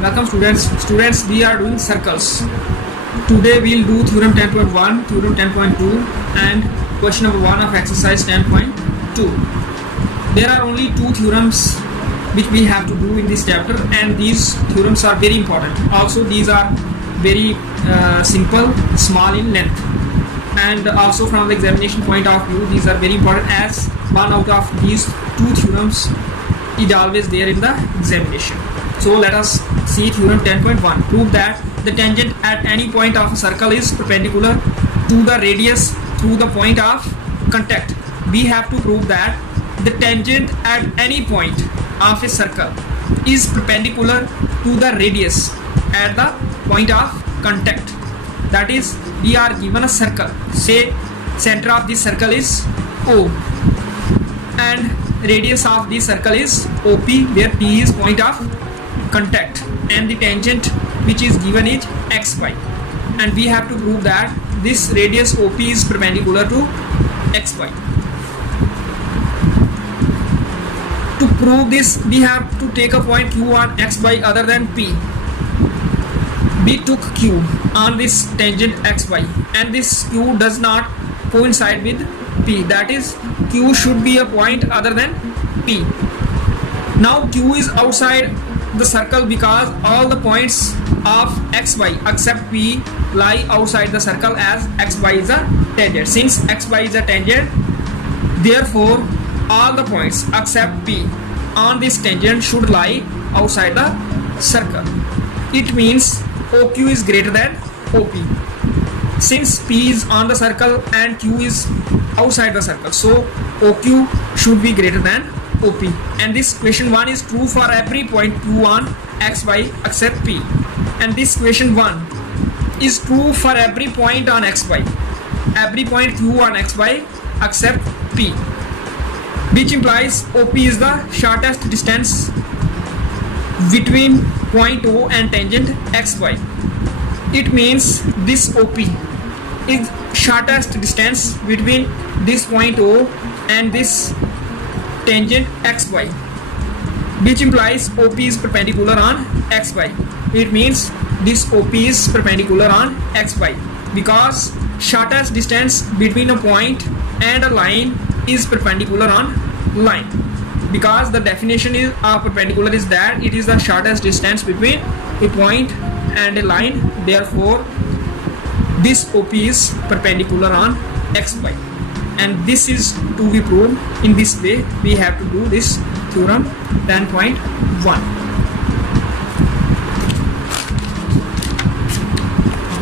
Welcome students, we are doing circles. Today we'll do theorem 10.1, theorem 10.2 and question number 1 of exercise 10.2. There are only two theorems which we have to do in this chapter, and these theorems are very important. Also these are very simple, small in length, and also from the examination point of view these are very important, as one out of these two theorems is always there in the examination. So let us see theorem 10.1. Prove that the tangent at any point of a circle is perpendicular to the radius through the point of contact. We have to prove that the tangent at any point of a circle is perpendicular to the radius at the point of contact. That is, we are given a circle. Say center of this circle is O and radius of this circle is OP, where P is point of contact, and the tangent which is given is xy, and we have to prove that this radius OP is perpendicular to xy. To prove this, we have to take a point Q on xy other than P. We took Q on this tangent xy, and this Q does not coincide with P. That is, Q should be a point other than P. Now Q is outside the circle because all the points of xy except P lie outside the circle, as xy is a tangent. Since xy is a tangent, therefore all the points except P on this tangent should lie outside the circle. It means OQ is greater than OP. Since P is on the circle and Q is outside the circle, so OQ should be greater than OP. And this question 1 is true for every point Q on xy except P. And this question 1 is true for every point on xy, every point Q on xy except P, which implies OP is the shortest distance between point O and tangent xy. It means this OP is shortest distance between this point O and this tangent xy, which implies OP is perpendicular on xy. It means this OP is perpendicular on xy, because shortest distance between a point and a line is perpendicular on line. Because the definition of perpendicular is that it is the shortest distance between a point and a line. Therefore this OP is perpendicular on xy, and this is to be proved in this way. We have to do this theorem 10.1.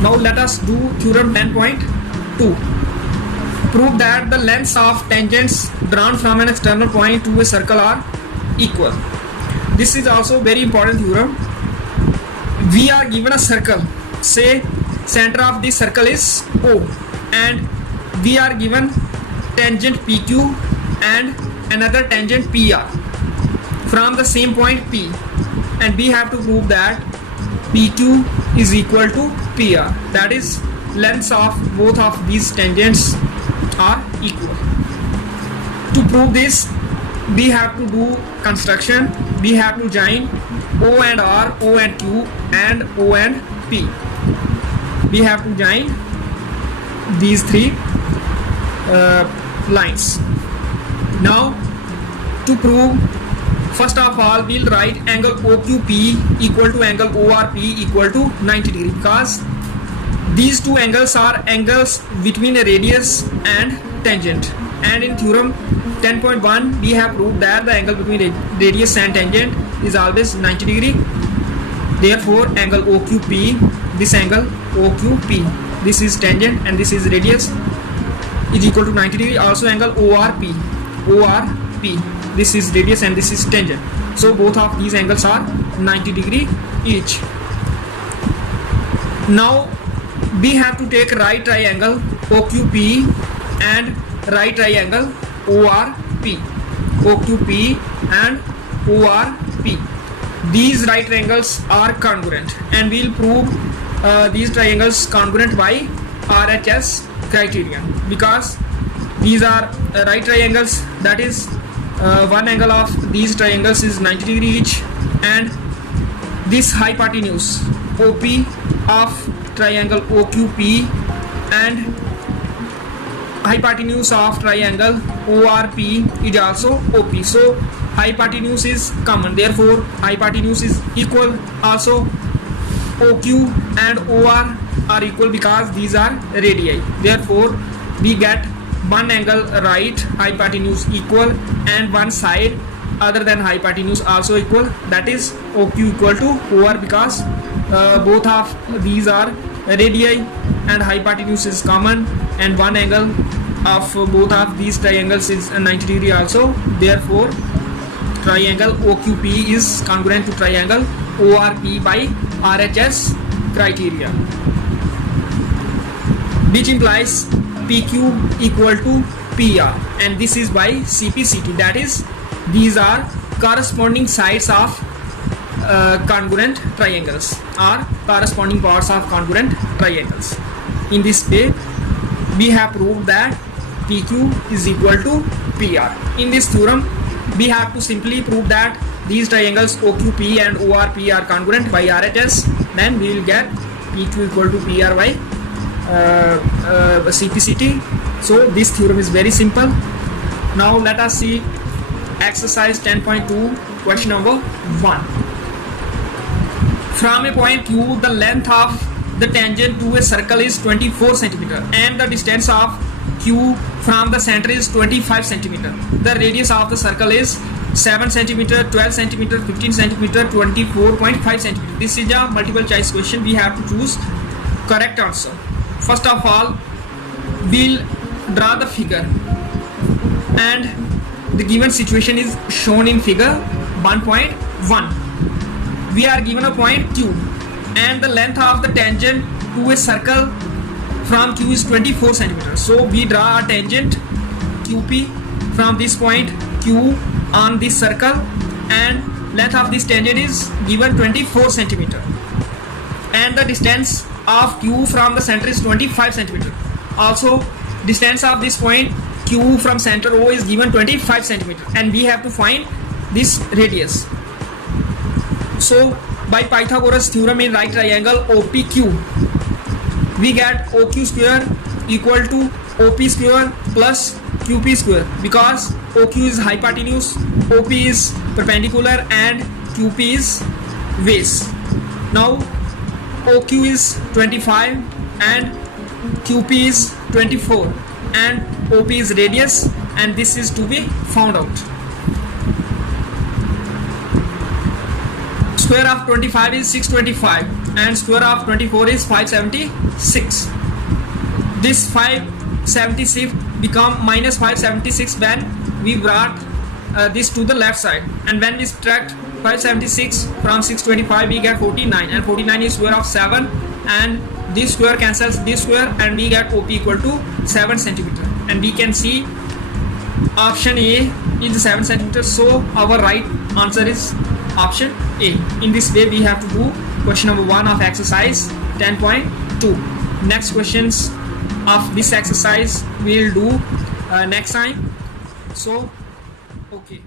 Now let us do theorem 10.2. Prove that the lengths of tangents drawn from an external point to a circle are equal. This is also very important theorem. We are given a circle. Say center of this circle is O, and we are given tangent PQ and another tangent PR from the same point P, and we have to prove that PQ is equal to PR. That is, lengths of both of these tangents are equal. To prove this, we have to do construction. We have to join O and R, O and Q, and O and P. We have to join these three lines. Now to prove, first of all we'll write angle OQP equal to angle ORP equal to 90 degree, because these two angles are angles between a radius and tangent, and in theorem 10.1 we have proved that the angle between radius and tangent is always 90 degree. Therefore angle OQP, this angle OQP, this is tangent and this is radius, is equal to 90 degree. Also angle ORP, this is radius and this is tangent, so both of these angles are 90 degree each. Now we have to take right triangle OQP and right triangle ORP, OQP and ORP. These right triangles are congruent, and we'll prove these triangles congruent by RHS criterion, because these are right triangles. That is, one angle of these triangles is 90 degree each, and this hypotenuse OP of triangle OQP and hypotenuse of triangle ORP is also OP. So hypotenuse is common, therefore hypotenuse is equal. Also OQ and OR are equal because these are radii, therefore we get one angle right hypotenuse equal and one side other than hypotenuse also equal, that is OQ equal to OR because both of these are radii and hypotenuse is common and one angle of both of these triangles is 90 degree also, therefore triangle OQP is congruent to triangle ORP by RHS criteria, which implies PQ equal to PR, and this is by CPCT, that is these are corresponding sides of congruent triangles or corresponding parts of congruent triangles. In this way we have proved that PQ is equal to PR. In this theorem we have to simply prove that these triangles OQP and ORP are congruent by RHS, then we will get PQ equal to PR by CPCT. So this theorem is very simple. Now let us see exercise 10.2 question number 1. From a point Q, the length of the tangent to a circle is 24 cm and the distance of Q from the center is 25 cm. The radius of the circle is 7 cm, 12 cm, 15 cm, 24.5 cm. This is a multiple choice question. We have to choose correct answer. First of all, we'll draw the figure, and the given situation is shown in figure 1.1. We are given a point Q and the length of the tangent to a circle from Q is 24 cm. So we draw a tangent QP from this point Q on this circle, and length of this tangent is given 24 cm and the distance of Q from the center is 25 cm. Also distance of this point Q from center O is given 25 cm and we have to find this radius. So by Pythagoras theorem in right triangle OPQ, we get OQ square equal to OP square plus QP square, because OQ is hypotenuse, OP is perpendicular and QP is base. Now OQ is 25 and QP is 24 and OP is radius, and this is to be found out. Square of 25 is 625 and square of 24 is 576. This 576 become minus 576 when we brought this to the left side, and when we subtract 576 from 625 we get 49, and 49 is square of 7, and this square cancels this square and we get OP equal to 7 cm, and we can see option A is 7 cm. So our right answer is option A. In this way we have to do question number 1 of exercise 10.2. Next questions of this exercise we will do next time. So okay.